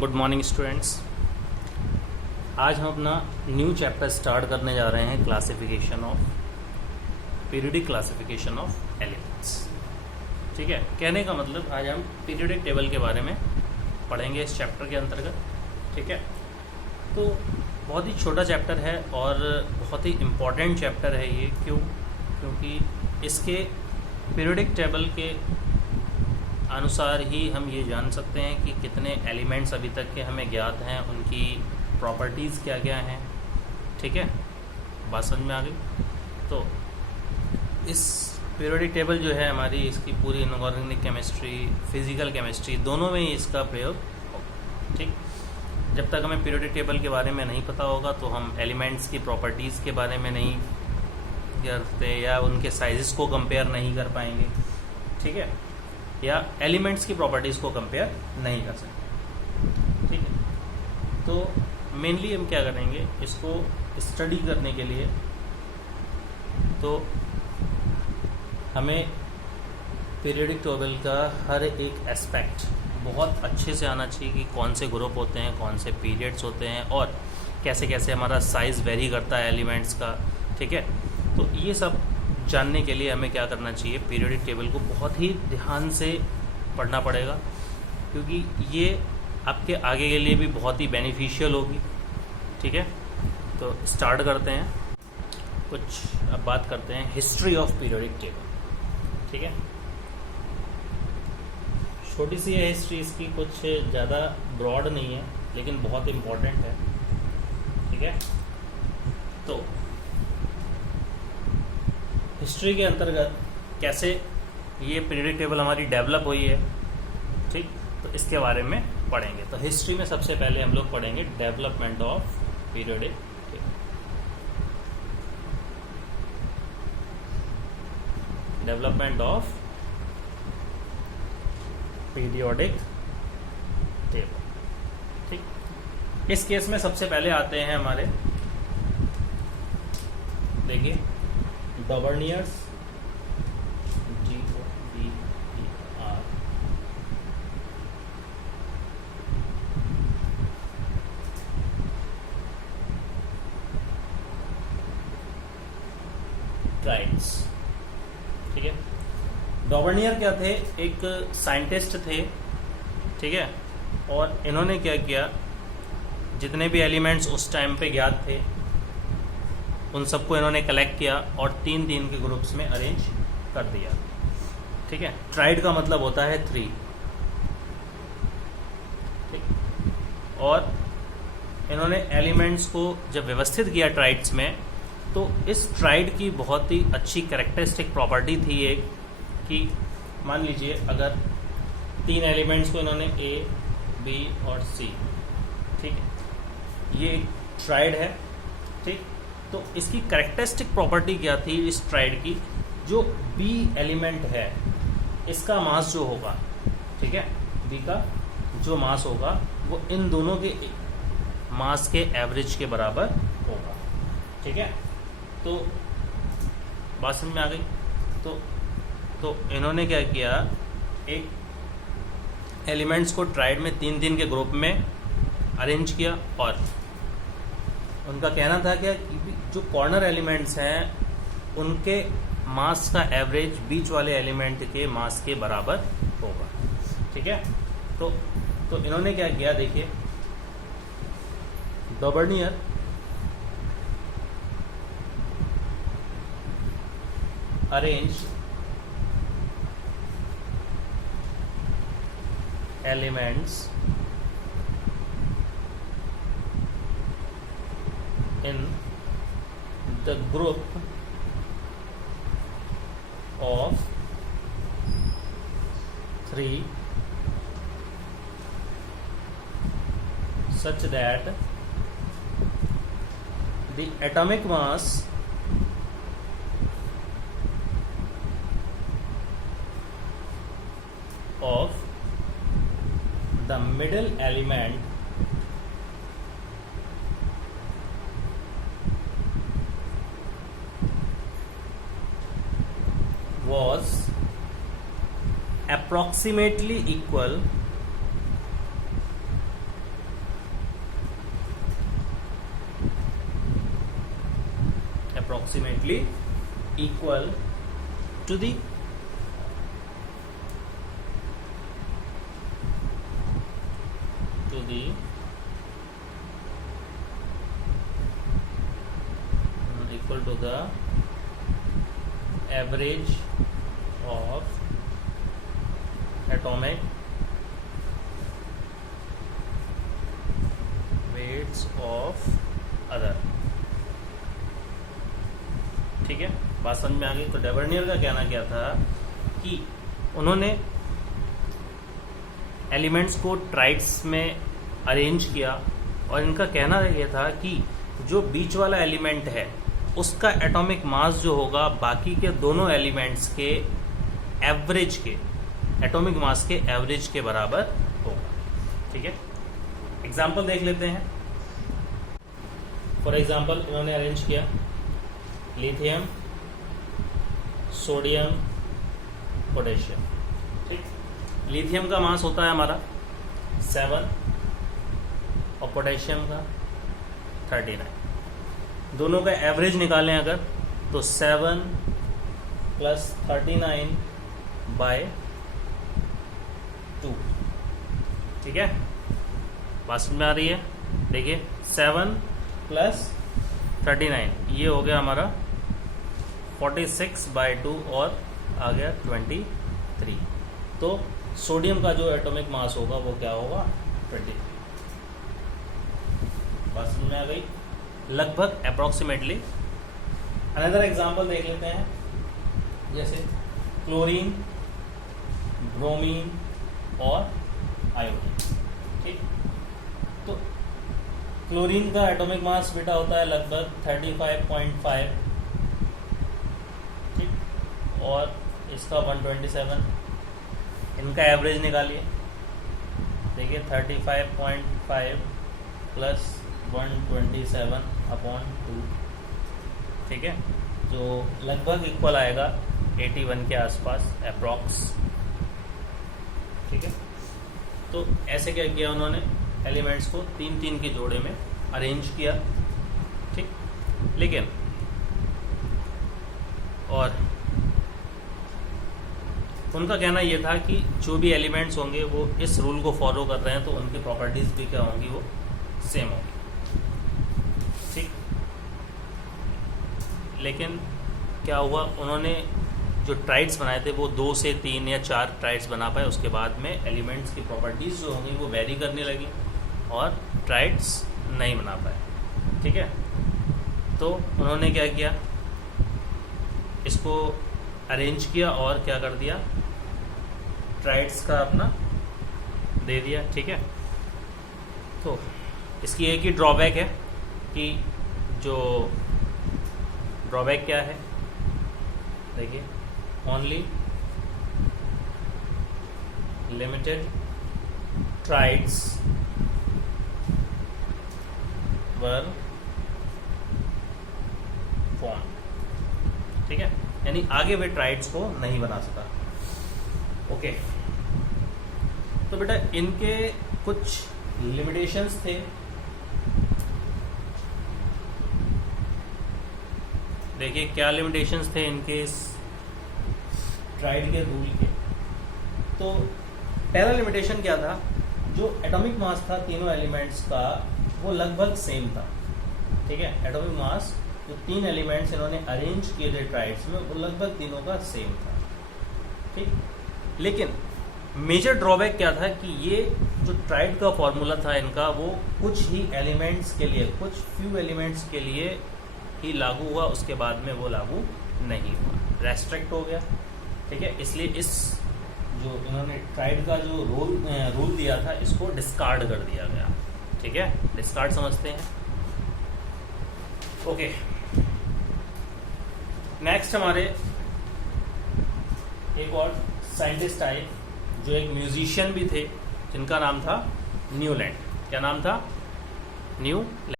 Good morning students. आज हम अपना न्यू चैप्टर स्टार्ट करने जा रहे हैं, classification of periodic classification of elements. ठीक है, कहने का मतलब आज हम पीरियोडिक टेबल के बारे में पढ़ेंगे इस चैप्टर के अंतर्गत। ठीक है, तो बहुत ही छोटा चैप्टर है और बहुत ही इम्पॉर्टेंट चैप्टर है ये। क्योंकि इसके पीरियोडिक टेबल के अनुसार ही हम ये जान सकते हैं कि कितने एलिमेंट्स अभी तक के हमें ज्ञात हैं, उनकी प्रॉपर्टीज़ क्या क्या हैं। ठीक है, बात समझ में आ गई। तो इस पीरियोडिक टेबल जो है हमारी, इसकी पूरी इनऑर्गेनिक केमिस्ट्री, फिजिकल केमिस्ट्री दोनों में ही इसका प्रयोग होगा। ठीक, जब तक हमें पीरियोडिक टेबल के बारे में नहीं पता होगा तो हम एलिमेंट्स की प्रॉपर्टीज़ के बारे में नहीं करते या उनके साइजेस को कंपेयर नहीं कर पाएंगे। ठीक है, या एलिमेंट्स की प्रॉपर्टीज़ को कंपेयर नहीं कर सकते। ठीक है, तो मेनली हम क्या करेंगे, इसको स्टडी करने के लिए तो हमें पीरियोडिक टेबल का हर एक एस्पेक्ट बहुत अच्छे से आना चाहिए कि कौन से ग्रुप होते हैं, कौन से पीरियड्स होते हैं और कैसे कैसे हमारा साइज़ वेरी करता है एलिमेंट्स का। ठीक है, तो ये सब जानने के लिए हमें क्या करना चाहिए, पीरियोडिक टेबल को बहुत ही ध्यान से पढ़ना पड़ेगा, क्योंकि ये आपके आगे के लिए भी बहुत ही बेनिफिशियल होगी। ठीक है, तो स्टार्ट करते हैं। अब बात करते हैं हिस्ट्री ऑफ पीरियोडिक टेबल। ठीक है, छोटी सी है हिस्ट्री इसकी, कुछ ज़्यादा ब्रॉड नहीं है लेकिन बहुत इम्पोर्टेंट है। ठीक है, तो हिस्ट्री के अंतर्गत कैसे ये पीरियोडिक टेबल हमारी डेवलप हुई है, ठीक, तो इसके बारे में पढ़ेंगे। तो हिस्ट्री में सबसे पहले हम लोग पढ़ेंगे development of periodic table. Development of periodic table. ठीक, इस केस में सबसे पहले आते हैं हमारे, देखिए, गवर्नियर्स, GOVER, ट्राइब्स। ठीक है, गवर्नियर क्या थे, एक साइंटिस्ट थे। ठीक है, और इन्होंने क्या किया, जितने भी एलिमेंट्स उस टाइम पे ज्ञात थे उन सबको इन्होंने कलेक्ट किया और 3 के ग्रुप्स में अरेंज कर दिया। ठीक है, ट्राइड का मतलब होता है 3। ठीक, और इन्होंने एलिमेंट्स को जब व्यवस्थित किया ट्राइड्स में, तो इस ट्राइड की बहुत ही अच्छी कैरेक्टरिस्टिक प्रॉपर्टी थी एक, कि मान लीजिए अगर 3 एलिमेंट्स को इन्होंने A, B और C, ठीक है, ये एक ट्राइड है। ठीक, तो इसकी कैरेक्टरिस्टिक प्रॉपर्टी क्या थी इस ट्राइड की, जो B एलिमेंट है इसका मास जो होगा, ठीक है, B का जो मास होगा वो इन दोनों के मास के एवरेज के बराबर होगा। ठीक है, तो बात समझ में आ गई। तो इन्होंने क्या किया, एक एलिमेंट्स को ट्राइड में 3 के ग्रुप में अरेंज किया और उनका कहना था कि जो कॉर्नर एलिमेंट्स हैं उनके मास का एवरेज बीच वाले एलिमेंट के मास के बराबर होगा। ठीक है, तो इन्होंने क्या किया, देखिए, गवर्नियर arrange elements in the group of 3 such that the atomic mass of the middle element was approximately equal approximately equal to the equal to the average of atomic weights of other। ठीक है, बात समझ में आ गई। तो डेवर्नियर का कहना क्या था कि उन्होंने एलिमेंट्स को ट्राइड्स में अरेंज किया और इनका कहना ये था कि जो बीच वाला एलिमेंट है उसका एटॉमिक मास जो होगा बाकी के दोनों एलिमेंट्स के एवरेज के एटॉमिक मास के एवरेज के बराबर होगा। ठीक है, एग्जाम्पल देख लेते हैं। फॉर एग्जाम्पल इन्होंने अरेंज किया लिथियम, सोडियम, पोटेशियम। ठीक, लिथियम का मास होता है हमारा 7 और पोटेशियम का 39। दोनों का एवरेज निकालें अगर तो 7 + 39/2। ठीक है, बात समझ में आ रही है। देखिए 7 + 39 ये हो गया हमारा 46/2 और आ गया 23। तो सोडियम का जो एटॉमिक मास होगा वो क्या होगा 20। बात समझ में आ गई, लगभग अप्रोक्सीमेटली। अनदर एग्जांपल देख लेते हैं, जैसे क्लोरीन, ब्रोमीन और आयोडीन। ठीक, तो क्लोरीन का एटॉमिक मास बेटा होता है लगभग 35.5। ठीक, और इसका 127। इनका एवरेज निकालिए। देखिए 35.5 + 127/2। ठीक है, जो लगभग इक्वल आएगा 81 के आसपास अप्रॉक्स। ठीक है, तो ऐसे क्या किया उन्होंने, एलिमेंट्स को 3-3 के जोड़े में अरेंज किया। ठीक, लेकिन और उनका कहना यह था कि जो भी एलिमेंट्स होंगे वो इस रूल को फॉलो कर रहे हैं तो उनकी प्रॉपर्टीज भी क्या होंगी, वो सेम होंगी। ठीक, लेकिन क्या हुआ, उन्होंने जो ट्राइड्स बनाए थे वो 2 से 3 या 4 ट्राइड्स बना पाए। उसके बाद में एलिमेंट्स की प्रॉपर्टीज जो होंगी वो वेरी करने लगी और ट्राइड्स नहीं बना पाए। ठीक है, तो उन्होंने क्या किया, इसको अरेंज किया और क्या कर दिया, ट्राइड्स का अपना दे दिया। ठीक है, तो इसकी एक ही ड्रॉबैक है कि जो ड्रॉबैक क्या है, देखिए ओनली लिमिटेड ट्राइड्स वर फॉर्म। ठीक है, यानी आगे वे ट्राइड्स को नहीं बना सका। ओके, तो बेटा इनके कुछ लिमिटेशंस थे। देखिए क्या लिमिटेशंस थे इनके इस ट्राइड के रूल के। तो पहला लिमिटेशन क्या था, जो एटॉमिक मास था तीनों एलिमेंट्स का वो लगभग सेम था। ठीक है, एटॉमिक मास जो 3 एलिमेंट्स इन्होंने अरेंज किए थे ट्राइड्स में वो लगभग तीनों का सेम था। ठीक, लेकिन मेजर ड्रॉबैक क्या था कि ये जो ट्राइड का फॉर्मूला था इनका वो कुछ ही एलिमेंट्स के लिए, कुछ फ्यू एलिमेंट्स के लिए ही लागू हुआ, उसके बाद में वो लागू नहीं हुआ, रेस्ट्रिक्ट हो गया। ठीक है, इसलिए इस जो इन्होंने ट्राइड का जो रूल दिया था इसको डिस्कार्ड कर दिया गया। ठीक है, डिस्कार्ड समझते हैं। ओके, नेक्स्ट हमारे एक और साइंटिस्ट आए जो एक म्यूजिशियन भी थे जिनका नाम था न्यूलैंड। क्या नाम था, न्यूलैंड।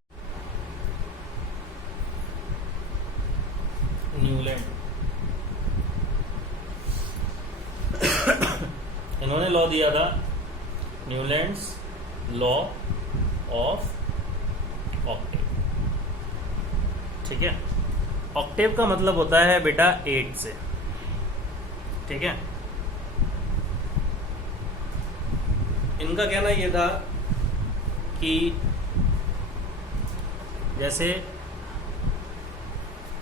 इन्होंने लॉ दिया था न्यूलैंड्स लॉ ऑफ ऑक्टेव। ठीक है, ऑक्टेव का मतलब होता है बेटा 8 से, ठीक है। इनका कहना यह था कि जैसे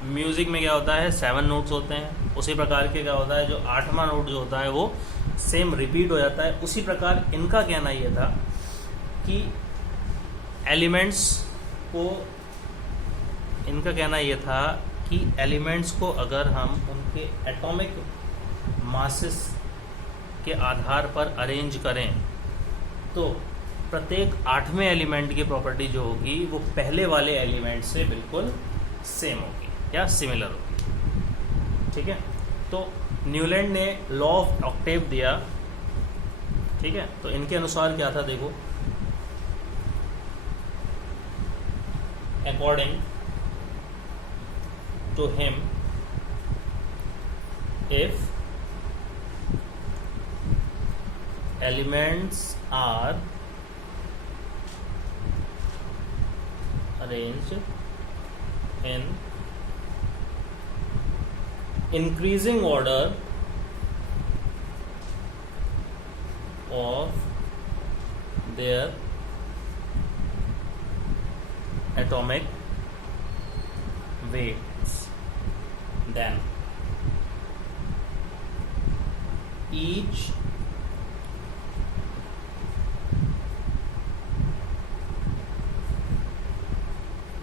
म्यूजिक में क्या होता है 7 नोट्स होते हैं, उसी प्रकार के क्या होता है जो 8वां नोट जो होता है वो सेम रिपीट हो जाता है। उसी प्रकार इनका कहना यह था कि एलिमेंट्स को, इनका कहना यह था कि एलिमेंट्स को अगर हम उनके एटॉमिक मासेस के आधार पर अरेंज करें तो प्रत्येक 8वें एलिमेंट की प्रॉपर्टी जो होगी वो पहले वाले एलिमेंट से बिल्कुल सेम होगी या सिमिलर होगी, ठीक है। तो न्यूलैंड ने लॉ ऑफ ऑक्टेव दिया, ठीक है। तो इनके अनुसार क्या था देखो, according to him if elements are arranged in increasing order of their atomic weights, then each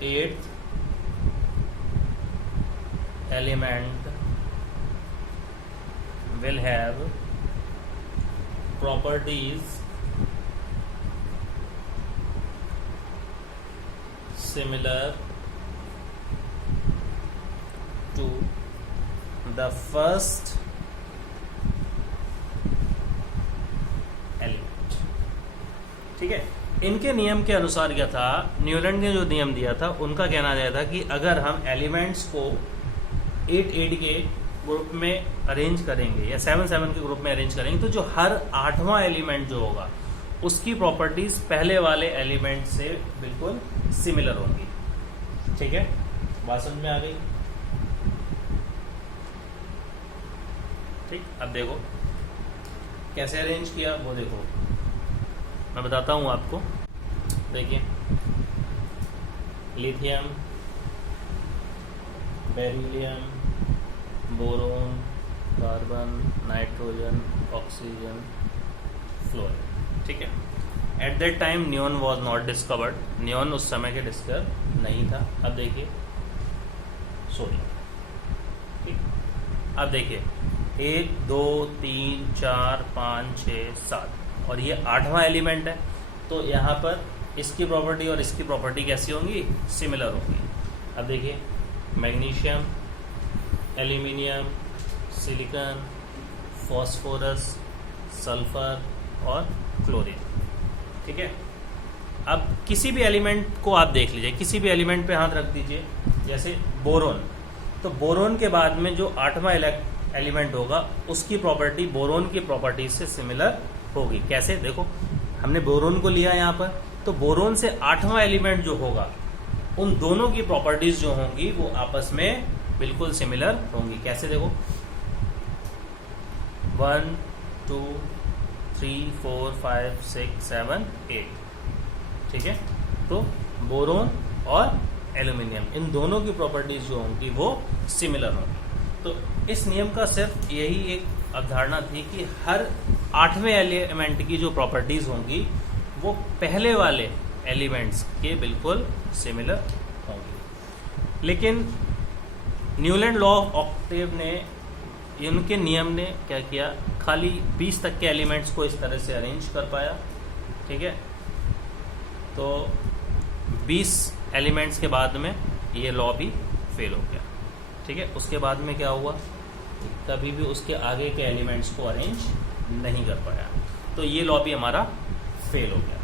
eighth element will have properties similar to the first element, ठीक है। इनके नियम के अनुसार क्या था, न्यूलैंड ने जो नियम दिया था उनका कहना यह था कि अगर हम एलिमेंट्स को 8 के ग्रुप में अरेंज करेंगे या 7 के ग्रुप में अरेंज करेंगे तो जो हर 8वां एलिमेंट जो होगा उसकी प्रॉपर्टीज पहले वाले एलिमेंट से बिल्कुल सिमिलर होंगी, ठीक है। बात समझ में आ गई, ठीक। अब देखो कैसे अरेंज किया वो देखो, मैं बताता हूँ आपको। देखिए lithium, beryllium, boron, carbon, nitrogen, oxygen, fluorine, ठीक है। At that time neon was not discovered, neon उस समय के डिस्कवर नहीं था। अब देखिए सोडियम, ठीक। अब देखिए 1 2 3 4 5 6 7 और ये 8वां एलिमेंट है, तो यहाँ पर इसकी प्रॉपर्टी और इसकी प्रॉपर्टी कैसी होंगी, सिमिलर होंगी। अब देखिए magnesium, aluminium, silicon, phosphorus, sulphur और क्लोरीन, ठीक है। अब किसी भी एलिमेंट को आप देख लीजिए, किसी भी एलिमेंट पे हाथ रख दीजिए, जैसे बोरोन, तो बोरोन के बाद में जो 8वां एलिमेंट होगा उसकी प्रॉपर्टी बोरोन की प्रॉपर्टी से सिमिलर होगी। कैसे, देखो हमने बोरोन को लिया यहाँ पर, तो बोरोन से 8वां एलिमेंट जो होगा उन दोनों की प्रॉपर्टीज जो होंगी वो आपस में बिल्कुल सिमिलर होंगी। कैसे, देखो 1 2 3 4 5 6 7 8, ठीक है। तो बोरोन और एल्यूमिनियम इन दोनों की प्रॉपर्टीज जो होंगी वो सिमिलर होंगी। तो इस नियम का सिर्फ यही एक अवधारणा थी कि हर 8वें एलिमेंट की जो प्रॉपर्टीज होंगी वो पहले वाले एलिमेंट्स के बिल्कुल सिमिलर होंगी। लेकिन न्यूलैंड लॉ ऑफ ऑक्टेव ने, इनके नियम ने क्या किया, खाली 20 तक के एलिमेंट्स को इस तरह से अरेंज कर पाया, ठीक है। तो 20 एलिमेंट्स के बाद में ये लॉ भी फेल हो गया, ठीक है। उसके बाद में क्या हुआ, कभी भी उसके आगे के एलिमेंट्स को अरेंज नहीं कर पाया, तो ये लॉ भी हमारा फेल हो गया,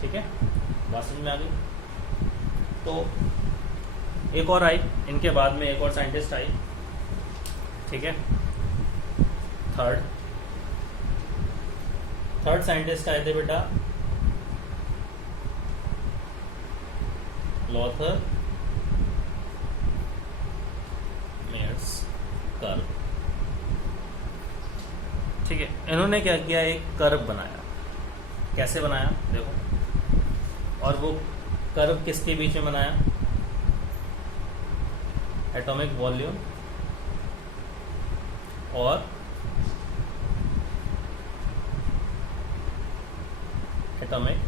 ठीक है। बात समझ में आ गई। तो एक और आई, इनके बाद में एक और साइंटिस्ट आई, ठीक है। थर्ड साइंटिस्ट आए थे बेटा लॉथर कर्व। ठीक है, इन्होंने क्या किया, एक कर्व बनाया। कैसे बनाया देखो, और वो कर्व किसके बीच में बनाया, एटॉमिक वॉल्यूम और एटॉमिक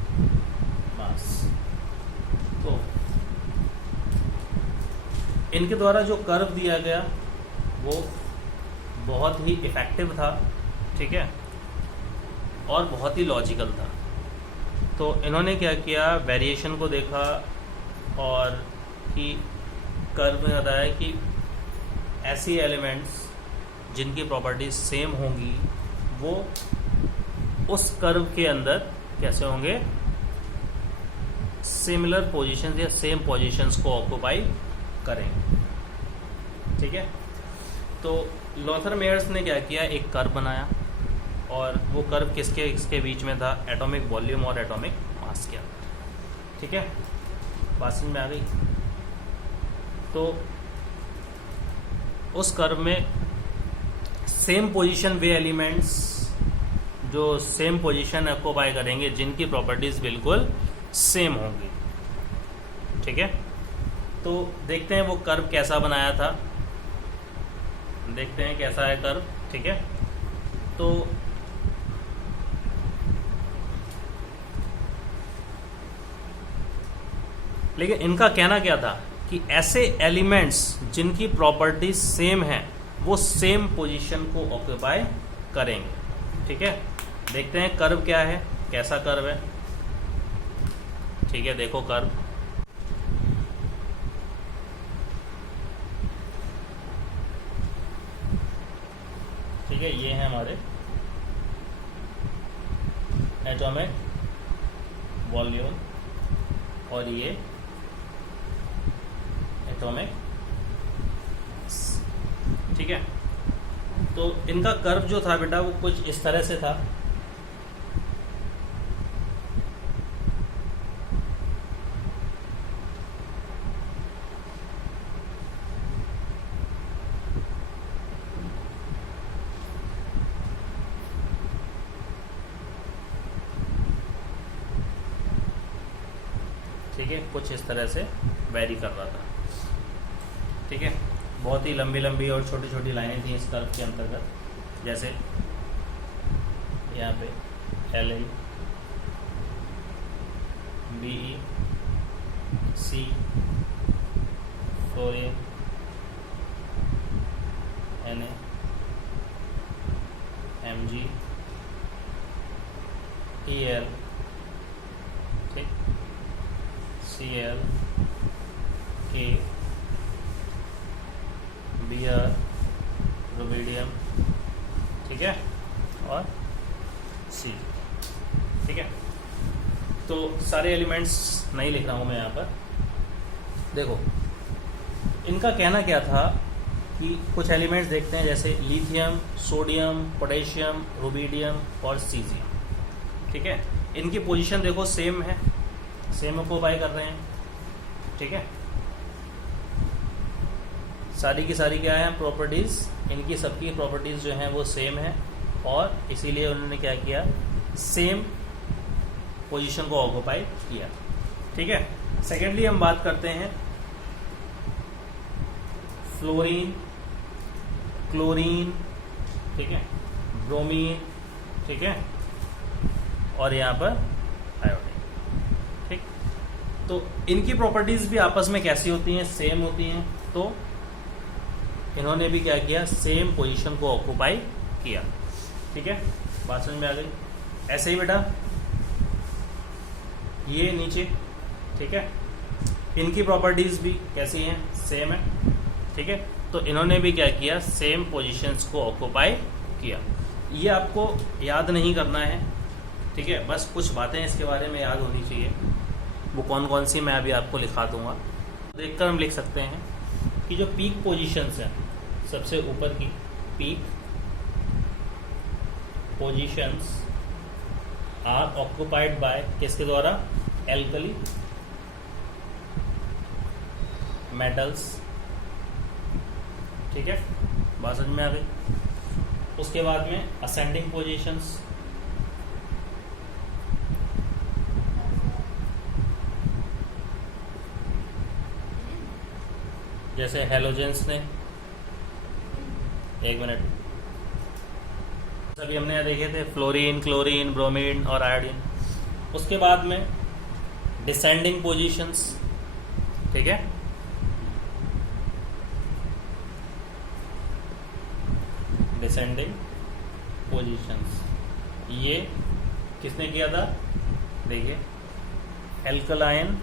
मास। तो इनके द्वारा जो कर्व दिया गया वो बहुत ही इफेक्टिव था, ठीक है, और बहुत ही लॉजिकल था। तो इन्होंने क्या किया, वेरिएशन को देखा और कि कर्व में बताया कि ऐसी एलिमेंट्स जिनकी प्रॉपर्टीज सेम होंगी वो उस कर्व के अंदर कैसे होंगे, सिमिलर पोजीशंस या सेम पोजीशंस को ऑक्युपाई करेंगे। ठीक है, तो लॉथर मेयर्स ने क्या किया, एक कर्व बनाया और वो कर्व किसके बीच में था, एटॉमिक वॉल्यूम और एटॉमिक मास के अंदर। ठीक है, बात समझ में आ गई। तो उस कर्व में सेम पोजीशन वे एलिमेंट्स जो सेम पोजीशन ऑक्युपाई करेंगे, जिनकी प्रॉपर्टीज बिल्कुल सेम होंगी। ठीक है, तो देखते हैं वो कर्व कैसा बनाया था, देखते हैं कैसा है कर्व। ठीक है, तो लेकिन इनका कहना क्या था कि ऐसे एलिमेंट्स जिनकी प्रॉपर्टीज सेम हैं वो सेम पोजीशन को ऑक्युपाई करेंगे। ठीक है, देखते हैं कर्व क्या है, कैसा कर्व है। ठीक है, देखो कर्व, ठीक है, ये है हमारे एटॉमिक वॉल्यूम और ये एटॉमिक मास। ठीक है, तो इनका कर्व जो था बेटा वो कुछ इस तरह से था। ठीक है, कुछ इस तरह से वेरी कर रहा था। ठीक है, बहुत ही लंबी लंबी और छोटी छोटी लाइनें थी इस कर्व के अंतर्गत, जैसे यहाँ पे L I B E C fluorine N M G E L, ठीक, C L K B R rubidium, ठीक है, और सी। ठीक है, तो सारे एलिमेंट्स नहीं लिख रहा हूं मैं यहाँ पर। देखो इनका कहना क्या था कि कुछ एलिमेंट्स देखते हैं, जैसे लिथियम, सोडियम, पोटेशियम, रुबिडियम और सीजियम। ठीक है, इनकी पोजीशन देखो सेम है, सेम ऑक्युपाई कर रहे हैं। ठीक है, सारी की सारी क्या है, प्रॉपर्टीज, इनकी सबकी प्रॉपर्टीज जो हैं वो सेम है और इसीलिए उन्होंने क्या किया, सेम पोजीशन को ऑक्युपाई किया। ठीक है, सेकेंडली हम बात करते हैं फ्लोरीन, क्लोरीन, ठीक है, ब्रोमीन, ठीक है, और यहाँ पर आयोडीन। ठीक, तो इनकी प्रॉपर्टीज भी आपस में कैसी होती हैं, सेम होती हैं। तो इन्होंने भी क्या किया, सेम पोजीशन को ऑक्युपाई किया। ठीक है, बात समझ में आ गई। ऐसे ही बेटा ये नीचे, ठीक है, इनकी प्रॉपर्टीज भी कैसी हैं, सेम है। ठीक है, तो इन्होंने भी क्या किया, सेम पोजीशंस को ऑक्युपाई किया। ये आपको याद नहीं करना है, ठीक है, बस कुछ बातें इसके बारे में याद होनी चाहिए। वो कौन कौन सी मैं अभी आपको लिखा दूंगा, देखकर हम लिख सकते हैं कि जो पीक पोजीशंस हैं, सबसे ऊपर की peak positions are occupied by किसके द्वारा, एल्कली मेटल्स। ठीक है, बात समझ में आ गई। उसके बाद में असेंडिंग पोजीशंस, जैसे हेलोजेंस ने, एक मिनट, सभी हमने देखे थे फ्लोरीन, क्लोरीन, ब्रोमीन और आयोडीन। उसके बाद में डिसेंडिंग पोजीशंस, ठीक है, डिसेंडिंग पोजीशंस, ये किसने किया था? देखिए, एल्कलाइन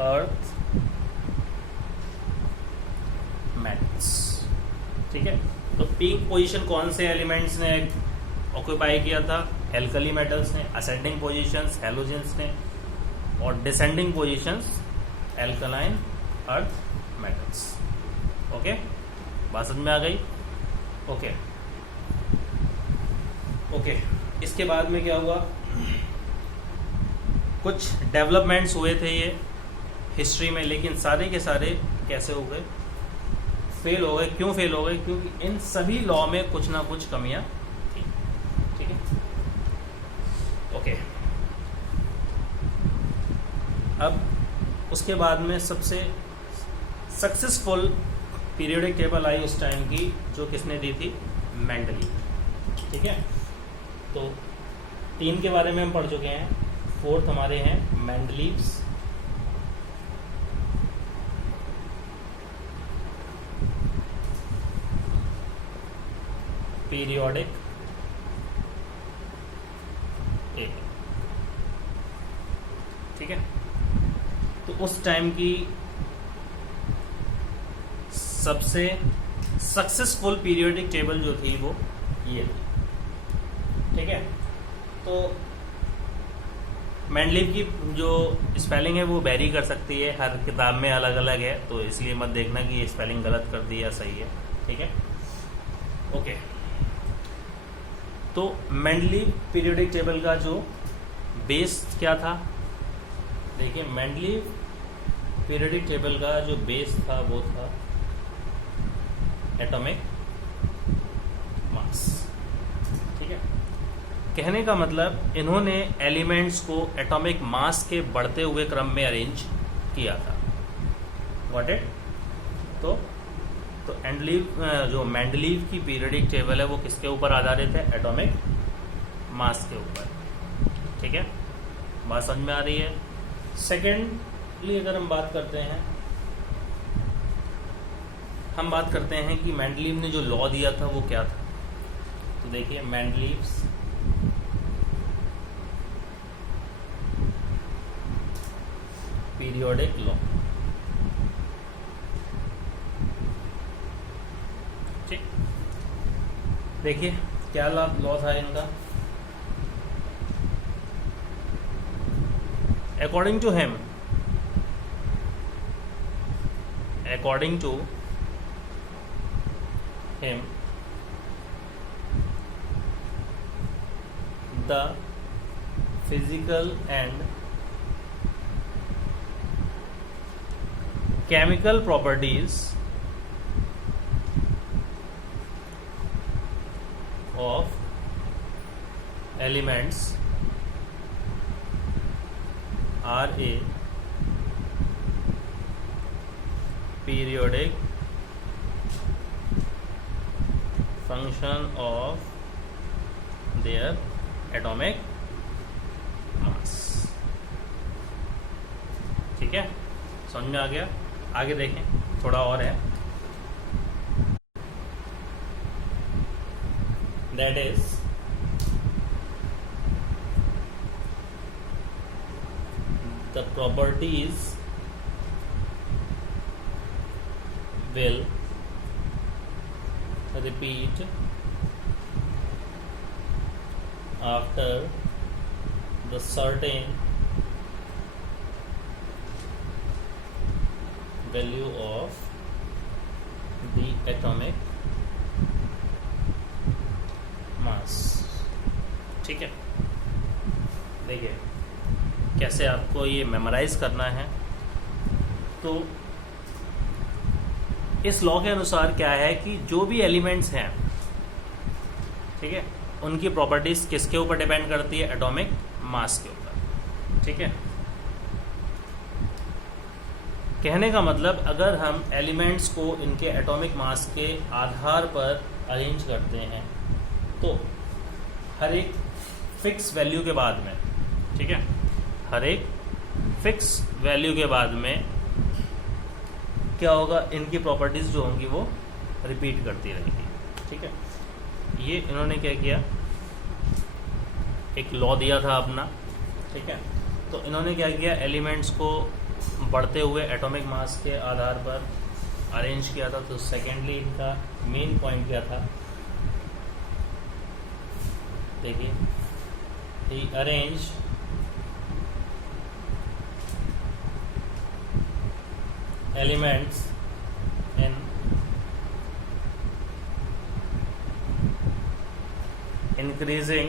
अर्थ मेटल्स, ठीक है। तो पीक पोजीशन कौन से एलिमेंट्स ने ऑक्यूपाई किया था? एल्कली मेटल्स ने। असेंडिंग पोजीशंस हेलोजेंस ने, और descending positions alkaline earth metals. Okay, बात समझ में आ गई? ओके ओके, इसके बाद में क्या हुआ? कुछ डेवलपमेंट्स हुए थे ये हिस्ट्री में, लेकिन सारे के सारे कैसे हो गए? फेल हो गए। क्यों फेल हो गए? क्योंकि इन सभी लॉ में कुछ ना कुछ कमियां थी, ठीक है। ओके, अब उसके बाद में सबसे सक्सेसफुल पीरियोडिक टेबल आई उस टाइम की, जो किसने दी थी? मेंडलीव, ठीक है। तो 3 के बारे में हम पढ़ चुके हैं, 4th हमारे हैं मेंडलीव्स, पीरियोडिक टेबल, ठीक है। तो उस टाइम की सबसे सक्सेसफुल पीरियोडिक टेबल जो थी वो ये थी, ठीक है। तो मेंडलीव की जो स्पेलिंग है वो वेरी कर सकती है, हर किताब में अलग अलग है, तो इसलिए मत देखना कि ये स्पेलिंग गलत कर दी या सही है, ठीक है। ओके, तो मेंडलीव पीरियोडिक टेबल का जो बेस क्या था? देखिए, मेंडलीव पीरियोडिक टेबल का जो बेस था वो था एटॉमिक मास, ठीक है। कहने का मतलब इन्होंने एलिमेंट्स को एटॉमिक मास के बढ़ते हुए क्रम में अरेंज किया था। Got it? तो जो मेंडलीव की पीरियोडिक टेबल है वो किसके ऊपर आधारित है? एटॉमिक मास के ऊपर, ठीक है। बात समझ में आ रही है? सेकेंडली अगर हम बात करते हैं कि मेंडलीव ने जो लॉ दिया था वो क्या था, तो देखिए, मेंडलीव्स पीरियोडिक लॉ, ठीक। देखिए क्या लॉ था इनका? According to him, the physical and chemical properties of elements are a periodic function of their atomic mass, ठीक है। समझ में आ गया? आगे देखें, थोड़ा और है, that is the properties will repeat after the certain value of the atomic mass, ठीक है। देखिए कैसे आपको ये मेमोराइज करना है। तो इस लॉ के अनुसार क्या है कि जो भी एलिमेंट्स हैं, ठीक है, उनकी प्रॉपर्टीज किसके ऊपर डिपेंड करती है? एटॉमिक मास के ऊपर। ठीक है, कहने का मतलब अगर हम एलिमेंट्स को इनके एटॉमिक मास के आधार पर अरेंज करते हैं तो हर एक फिक्स वैल्यू के बाद में, ठीक है, हर एक फिक्स वैल्यू के बाद में क्या होगा? इनकी प्रॉपर्टीज जो होंगी वो रिपीट करती रहेगी। ठीक है, ये इन्होंने क्या किया, एक लॉ दिया था अपना। ठीक है, तो इन्होंने क्या किया, एलिमेंट्स को बढ़ते हुए एटॉमिक मास के आधार पर अरेंज किया था। तो सेकेंडली इनका मेन पॉइंट क्या था? देखिए, he arrange elements in increasing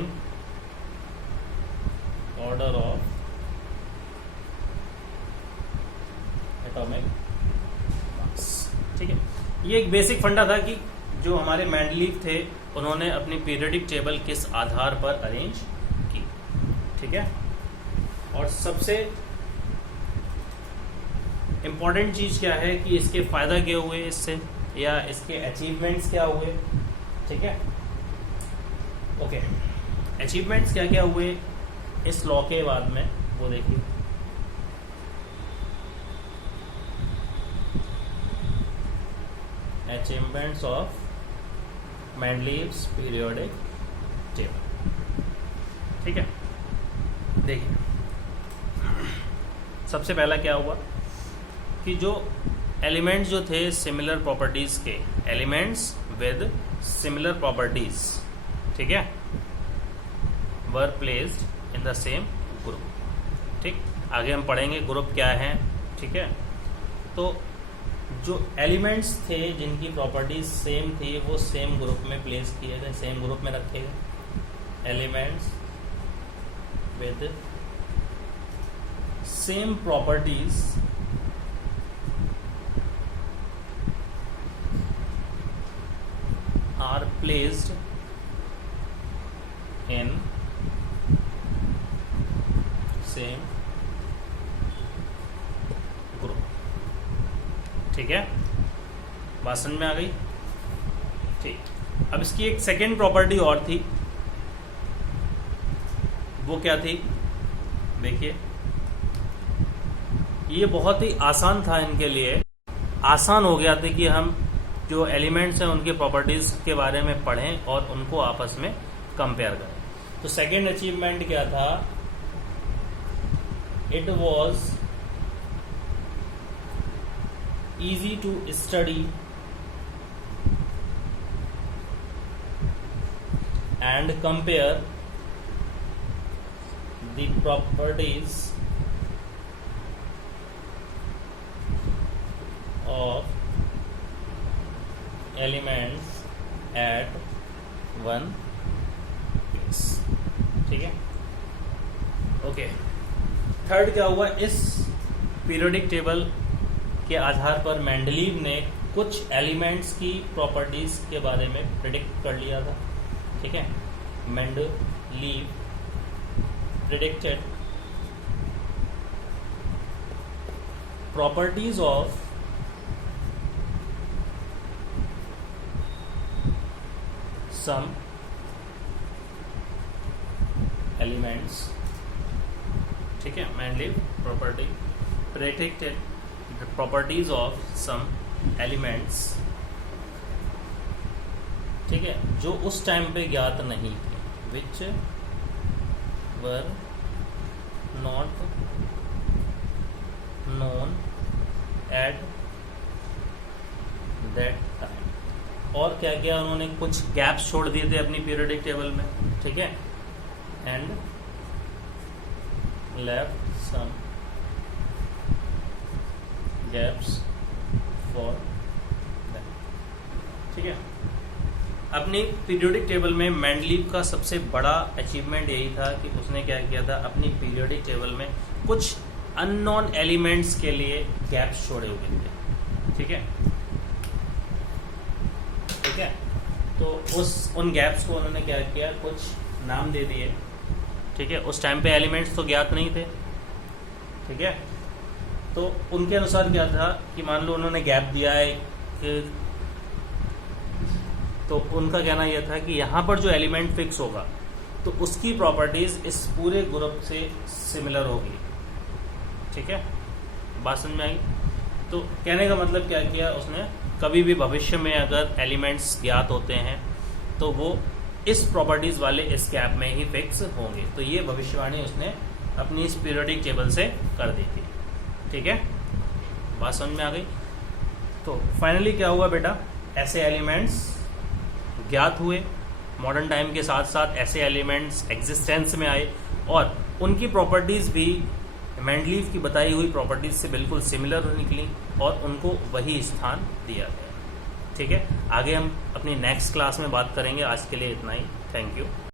order of atomic mass. ठीक है, ये एक बेसिक फंडा था कि जो हमारे मेंडलीव थे उन्होंने अपनी पीरियोडिक टेबल किस आधार पर अरेंज की। ठीक है, और सबसे इम्पॉर्टेंट चीज क्या है कि इसके फायदा क्या हुए इससे, या इसके अचीवमेंट्स क्या हुए। ठीक है, ओके, अचीवमेंट्स क्या क्या हुए इस लॉ के बाद में वो देखिए। Achievements of Mendeleev's periodic table. ठीक है, देखिए, सबसे पहला क्या हुआ कि जो एलिमेंट्स जो थे सिमिलर प्रॉपर्टीज के, एलिमेंट्स विद सिमिलर प्रॉपर्टीज, ठीक है, were placed in the same group. ठीक, आगे हम पढ़ेंगे ग्रुप क्या है। ठीक है, तो जो एलिमेंट्स थे जिनकी प्रॉपर्टीज सेम थी वो सेम ग्रुप में प्लेस किए गए, सेम ग्रुप में रखे गए। Elements with same properties are placed in same group. ठीक है, बात समझ में आ गई? ठीक, अब इसकी एक सेकेंड प्रॉपर्टी और थी, वो क्या थी? देखिए, ये बहुत ही आसान था इनके लिए, आसान हो गया था कि हम जो एलिमेंट्स हैं उनके प्रॉपर्टीज के बारे में पढ़ें और उनको आपस में कंपेयर करें। तो सेकेंड अचीवमेंट क्या था? It was easy to study and compare the properties of elements at one place। ठीक है, ओके। थर्ड क्या हुआ, इस पीरियोडिक टेबल के आधार पर मेंडलीव ने कुछ एलिमेंट्स की प्रॉपर्टीज के बारे में प्रिडिक्ट कर लिया था। ठीक है, Mendeleev predicted properties of some elements. ठीक है, Mendeleev property predicted the properties of some elements, ठीक है, जो उस टाइम पे ज्ञात नहीं थे, which were not known at that time। और क्या क्या उन्होंने कुछ गैप्स छोड़ दिए थे अपनी पीरियोडिक टेबल में। ठीक है, and left some gaps for them। ठीक है, अपनी पीरियोडिक टेबल में मेंडलीव का सबसे बड़ा अचीवमेंट यही था कि उसने क्या किया था, अपनी पीरियोडिक टेबल में कुछ अननोन एलिमेंट्स के लिए गैप्स छोड़े हुए थे। ठीक है, ठीक है। तो उन गैप्स को उन्होंने क्या किया, कुछ नाम दे दिए। ठीक है, उस टाइम पे एलिमेंट्स तो ज्ञात नहीं थे। ठीक है, तो उनके अनुसार क्या था कि मान लो उन्होंने गैप दिया है तो उनका कहना यह था कि यहाँ पर जो एलिमेंट फिक्स होगा तो उसकी प्रॉपर्टीज इस पूरे ग्रुप से सिमिलर होगी। ठीक है, बात समझ में आई। तो कहने का मतलब क्या किया उसने, कभी भी भविष्य में अगर एलिमेंट्स ज्ञात होते हैं तो वो इस प्रॉपर्टीज वाले इस गैप में ही फिक्स होंगे। तो ये भविष्यवाणी उसने अपनी इस पीरियोडिक टेबल से कर दी थी। ठीक है, बात समझ में आ गई। तो फाइनली क्या हुआ बेटा, ऐसे एलिमेंट्स ज्ञात हुए, मॉडर्न टाइम के साथ साथ ऐसे एलिमेंट्स एग्जिस्टेंस में आए और उनकी प्रॉपर्टीज भी मेंडलीव की बताई हुई प्रॉपर्टीज से बिल्कुल सिमिलर निकली और उनको वही स्थान दिया गया। ठीक है, आगे हम अपनी नेक्स्ट क्लास में बात करेंगे। आज के लिए इतना ही। Thank you.